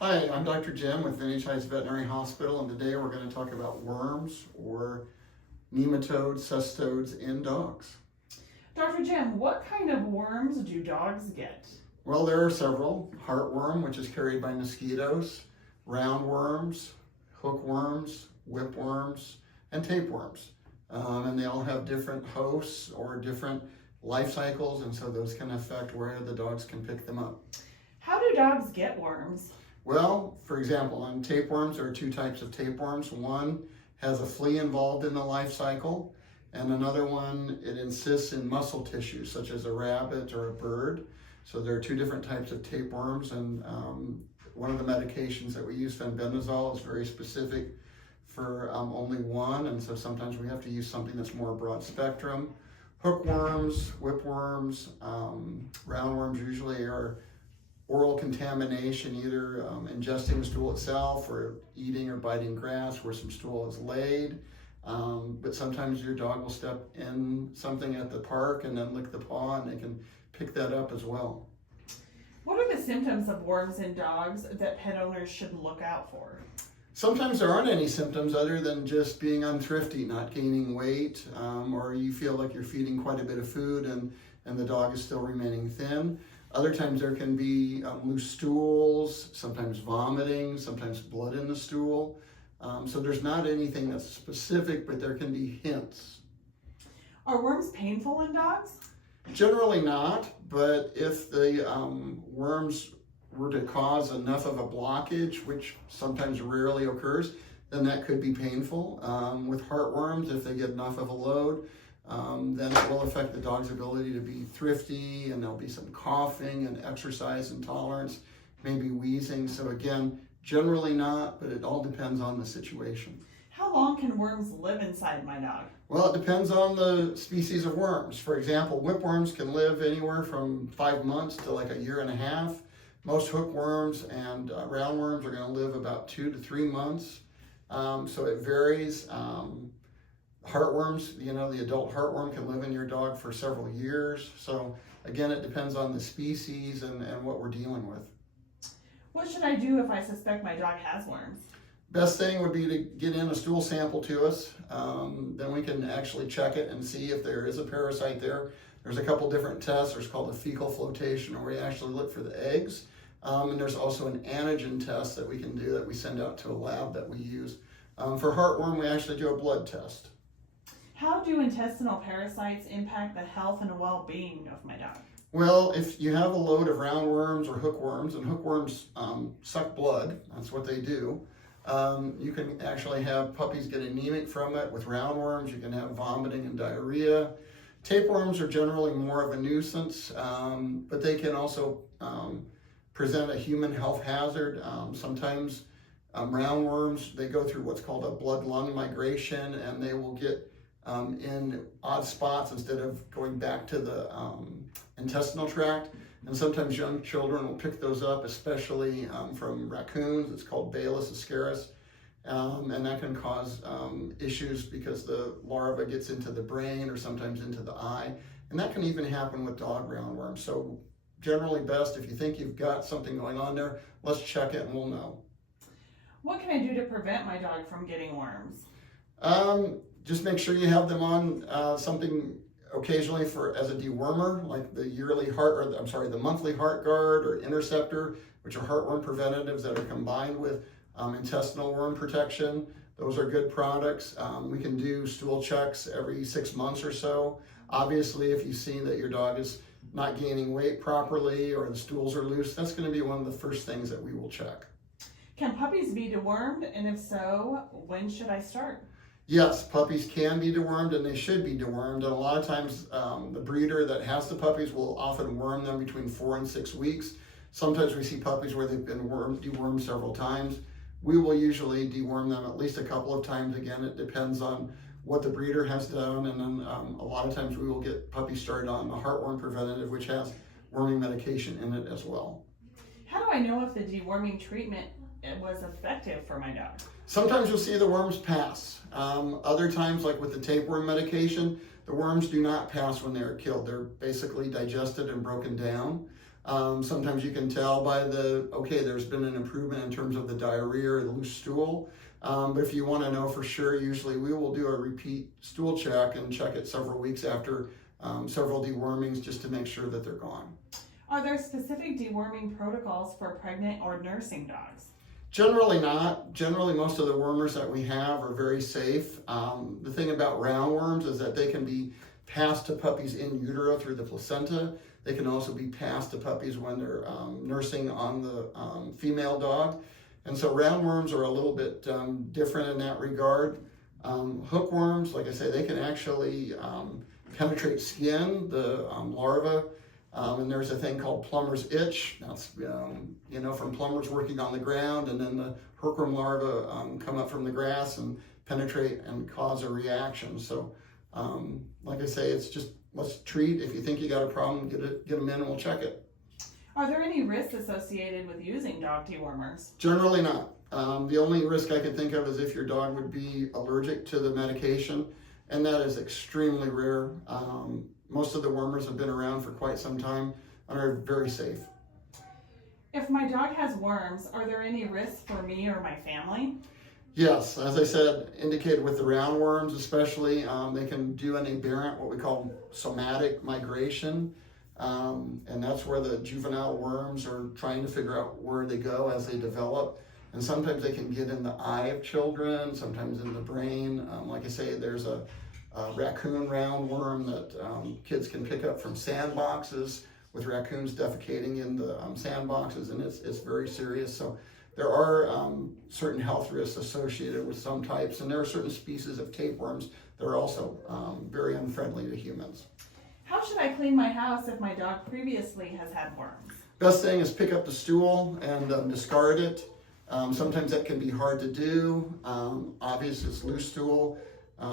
Hi, I'm Dr. Jim with Vintage Heights Veterinary Hospital, and today we're going to talk about worms or nematodes, cestodes in dogs. Dr. Jim, what kind of worms do dogs get? Well, there are several. Heartworm, which is carried by mosquitoes, roundworms, hookworms, whipworms, and tapeworms. And they all have different hosts or different life cycles, and so those can affect where the dogs can pick them up. How do dogs get worms? Well, for example, on tapeworms, there are two types of tapeworms. One has a flea involved in the life cycle, and another one, it insists in muscle tissue, such as a rabbit or a bird. So there are two different types of tapeworms, and one of the medications that we use, fenbendazole, is very specific for only one, and so sometimes we have to use something that's more broad spectrum. Hookworms, whipworms, roundworms usually are oral contamination, either ingesting the stool itself or eating or biting grass where some stool is laid. But sometimes your dog will step in something at the park and then lick the paw, and they can pick that up as well. What are the symptoms of worms in dogs that pet owners should look out for? Sometimes there aren't any symptoms other than just being unthrifty, not gaining weight, or you feel like you're feeding quite a bit of food and the dog is still remaining thin. Other times there can be loose stools, sometimes vomiting, sometimes blood in the stool. So there's not anything that's specific, but there can be hints. Are worms painful in dogs? Generally not, but if the worms were to cause enough of a blockage, which sometimes rarely occurs, then that could be painful. With heartworms, if they get enough of a load, then it will affect the dog's ability to be thrifty, and there'll be some coughing and exercise intolerance, maybe wheezing. So again, generally not, but it all depends on the situation. How long can worms live inside my dog? Well, it depends on the species of worms. For example, whipworms can live anywhere from 5 months to like a year and a half. Most hookworms and roundworms are going to live about 2 to 3 months. So it varies. Heartworms, the adult heartworm can live in your dog for several years. So again, it depends on the species and what we're dealing with. What should I do if I suspect my dog has worms? Best thing would be to get in a stool sample to us. Then we can actually check it and see if there is a parasite there. There's a couple different tests. There's called a fecal flotation, where we actually look for the eggs. And there's also an antigen test that we can do that we send out to a lab that we use. For heartworm, we actually do a blood test. How do intestinal parasites impact the health and well-being of my dog? Well, if you have a load of roundworms or hookworms, and hookworms suck blood, that's what they do, you can actually have puppies get anemic from it. With roundworms, you can have vomiting and diarrhea. Tapeworms are generally more of a nuisance, but they can also present a human health hazard. Sometimes roundworms, they go through what's called a blood-lung migration, and they will get in odd spots instead of going back to the intestinal tract. And sometimes young children will pick those up, especially from raccoons. It's called Balis ascaris. And that can cause issues because the larva gets into the brain or sometimes into the eye. And that can even happen with dog roundworms. So generally best, if you think you've got something going on there, let's check it and we'll know. What can I do to prevent my dog from getting worms? Just make sure you have them on something occasionally as a dewormer, like the monthly heart guard or interceptor, which are heartworm preventatives that are combined with intestinal worm protection. Those are good products. We can do stool checks every 6 months or so. Obviously, if you see that your dog is not gaining weight properly or the stools are loose, that's going to be one of the first things that we will check. Can puppies be dewormed? And if so, when should I start? Yes, puppies can be dewormed, and they should be dewormed. And a lot of times the breeder that has the puppies will often worm them between 4 and 6 weeks. Sometimes we see puppies where they've been dewormed several times. We will usually deworm them at least a couple of times. Again, it depends on what the breeder has done. And then a lot of times we will get puppies started on the heartworm preventative, which has worming medication in it as well. How do I know if the deworming treatment was effective for my dog? Sometimes you'll see the worms pass. Other times, like with the tapeworm medication, the worms do not pass when they are killed. They're basically digested and broken down. Sometimes you can tell by there's been an improvement in terms of the diarrhea or the loose stool. But if you want to know for sure, usually we will do a repeat stool check and check it several weeks after several dewormings just to make sure that they're gone. Are there specific deworming protocols for pregnant or nursing dogs? Generally not. Generally, most of the wormers that we have are very safe. The thing about roundworms is that they can be passed to puppies in utero through the placenta. They can also be passed to puppies when they're nursing on the female dog. And so roundworms are a little bit different in that regard. Hookworms, like I say, they can actually penetrate skin, the larva. And there's a thing called plumber's itch. That's, from plumbers working on the ground, and then the hookworm larvae come up from the grass and penetrate and cause a reaction. So, like I say, it's just, let's treat. If you think you got a problem, get them in and we'll check it. Are there any risks associated with using dog dewormers? Generally not. The only risk I can think of is if your dog would be allergic to the medication, and that is extremely rare. Most of the wormers have been around for quite some time and are very safe. If my dog has worms, are there any risks for me or my family? Yes, as I said, indicated with the roundworms especially, they can do an aberrant, what we call somatic migration. And that's where the juvenile worms are trying to figure out where they go as they develop. And sometimes they can get in the eye of children, sometimes in the brain. Like I say, there's a raccoon roundworm that kids can pick up from sandboxes with raccoons defecating in the sandboxes, and it's very serious. So there are certain health risks associated with some types, and there are certain species of tapeworms that are also very unfriendly to humans. How should I clean my house if my dog previously has had worms? Best thing is pick up the stool and discard it. Sometimes that can be hard to do. Obviously, it's loose stool.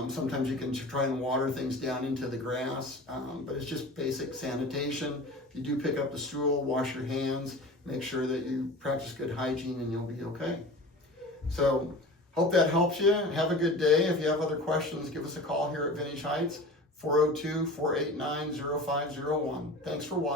Sometimes you can try and water things down into the grass, but it's just basic sanitation. If you do pick up the stool, wash your hands, make sure that you practice good hygiene, and you'll be okay. So, hope that helps you. Have a good day. If you have other questions, give us a call here at Vintage Heights, 402-489-0501. Thanks for watching.